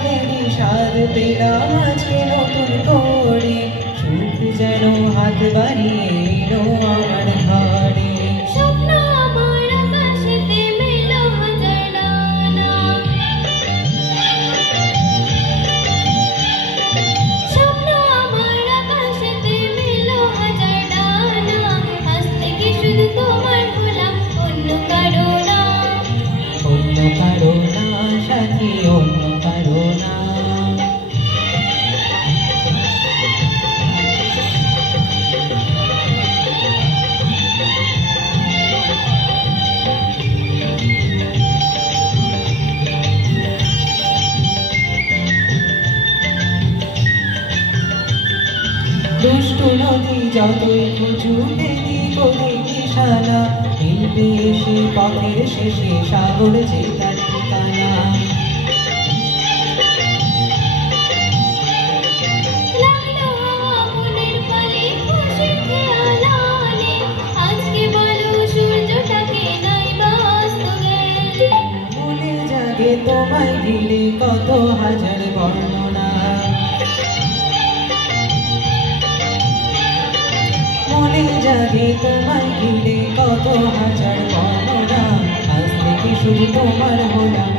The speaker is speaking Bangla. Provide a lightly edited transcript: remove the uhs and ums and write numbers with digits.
মনে বিষাদ পেলাম আজকে নতুন করে, সুখ যেন হাত বাড়িয়ে এলো আমার ঘরে। স্বপ্ন আমার আকাশেতে মেলো হাজার ডানা, স্বপ্ন আমার আকাশেতে মেলো হাজার ডানা, আজ থেকে শুধু তোমার হলাম, অন্য কারো না। অন্য কারো না সাথী, অন্য কারো না। দুষ্টু নদী যতই খুঁজুতে দিক ওদিকে শালা, মিলবে এসে পথের শেষে সাগর যে তার ঠিকানা। লাগলো হাওয়া মনের পালে খুশির খেয়াল আনে, আজকে বলো সূর্যটাকে নাই বা অস্ত গেলে। মনে জাগে তোমায় ঘিরে কত হাজার বর্ণনা, মনে জাগে তোমায় ঘিরে কত হাজার বর্ণনা, আজ থেকে শুধু তোমার হলাম,